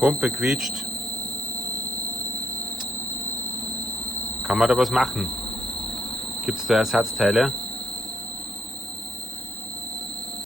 Pumpe quietscht. Kann man da was machen? Gibt es da Ersatzteile?